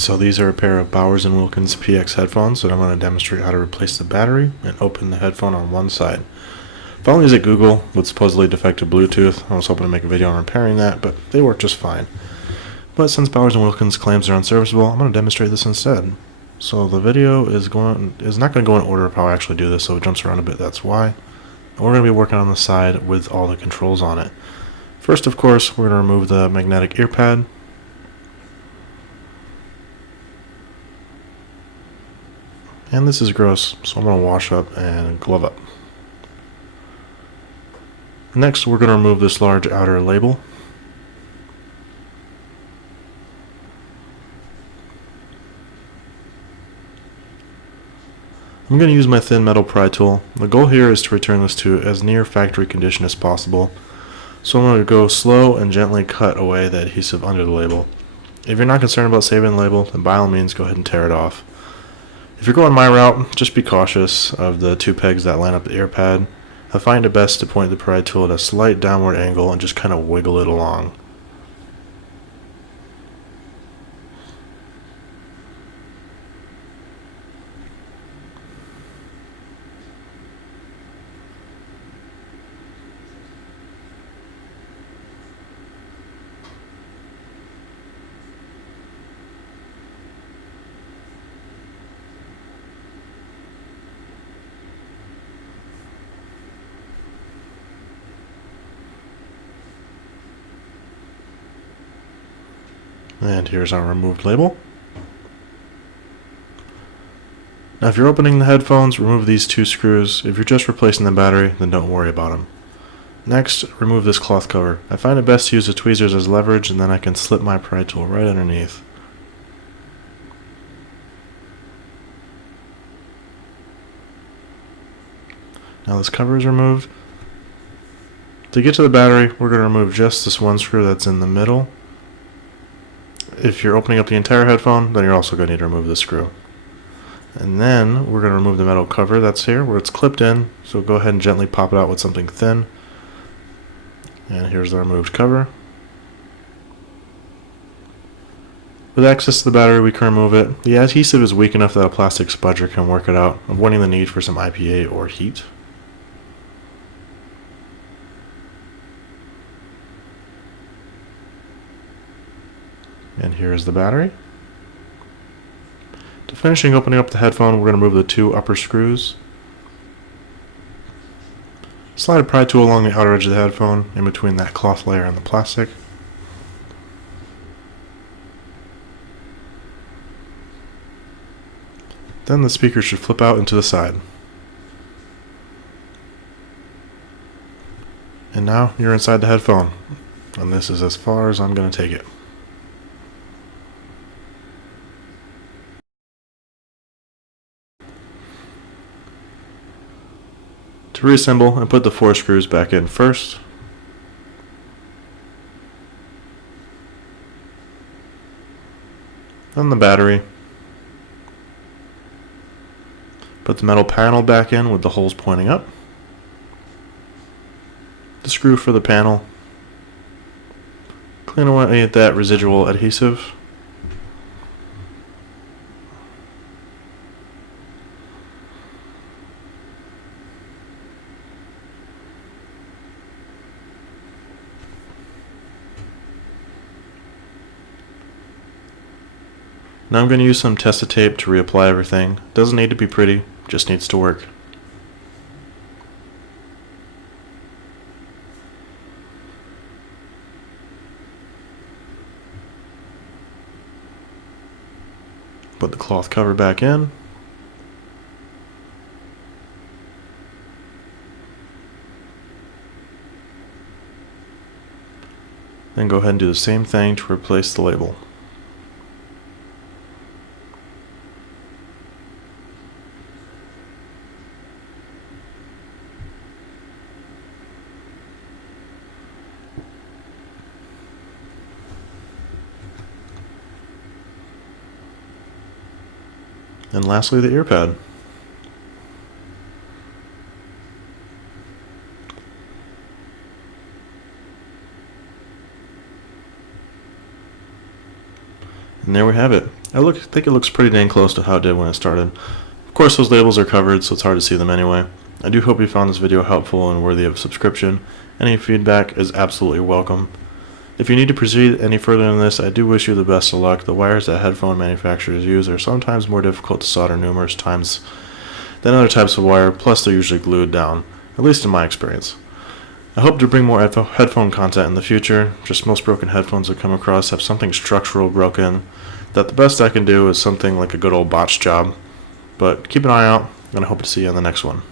So these are a pair of Bowers & Wilkins PX headphones that I'm going to demonstrate how to replace the battery and open the headphone on one side. Following these at Google with supposedly defective Bluetooth. I was hoping to make a video on repairing that, but they work just fine. But since Bowers & Wilkins claims they're unserviceable, I'm going to demonstrate this instead. So the video is not going to go in order of how I actually do this, so it jumps around a bit, that's why. And we're going to be working on the side with all the controls on it. First, of course, we're going to remove the magnetic ear pad. And this is gross, so I'm going to wash up and glove up. Next, we're going to remove this large outer label. I'm going to use my thin metal pry tool. The goal here is to return this to as near factory condition as possible. So I'm going to go slow and gently cut away the adhesive under the label. If you're not concerned about saving the label, then by all means go ahead and tear it off. If you're going my route, just be cautious of the two pegs that line up the ear pad. I find it best to point the pry tool at a slight downward angle and just kind of wiggle it along. And here's our removed label. Now if you're opening the headphones, remove these two screws. If you're just replacing the battery, then don't worry about them. Next, remove this cloth cover. I find it best to use the tweezers as leverage, and then I can slip my pry tool right underneath. Now this cover is removed. To get to the battery, we're going to remove just this one screw that's in the middle. If you're opening up the entire headphone, then you're also going to need to remove this screw. And then we're going to remove the metal cover that's here where it's clipped in, so go ahead and gently pop it out with something thin. And here's the removed cover. With access to the battery, we can remove it. The adhesive is weak enough that a plastic spudger can work it out, avoiding the need for some IPA or heat. And here is the battery. To finishing opening up the headphone, we're going to remove the two upper screws. Slide a pry tool along the outer edge of the headphone, in between that cloth layer and the plastic. Then the speaker should flip out into the side. And now you're inside the headphone. And this is as far as I'm going to take it. To reassemble, and put the four screws back in first. Then the battery. Put the metal panel back in with the holes pointing up. The screw for the panel. Clean away that residual adhesive. Now I'm going to use some Testa tape to reapply everything. Doesn't need to be pretty, just needs to work. Put the cloth cover back in. Then go ahead and do the same thing to replace the label. And lastly, the ear pad. And there we have it. I think it looks pretty dang close to how it did when it started. Of course, those labels are covered, so it's hard to see them anyway. I do hope you found this video helpful and worthy of subscription. Any feedback is absolutely welcome. If you need to proceed any further in this, I do wish you the best of luck. The wires that headphone manufacturers use are sometimes more difficult to solder numerous times than other types of wire, plus they're usually glued down, at least in my experience. I hope to bring more headphone content in the future. Just most broken headphones I come across have something structural broken, that the best I can do is something like a good old botch job. But keep an eye out, and I hope to see you on the next one.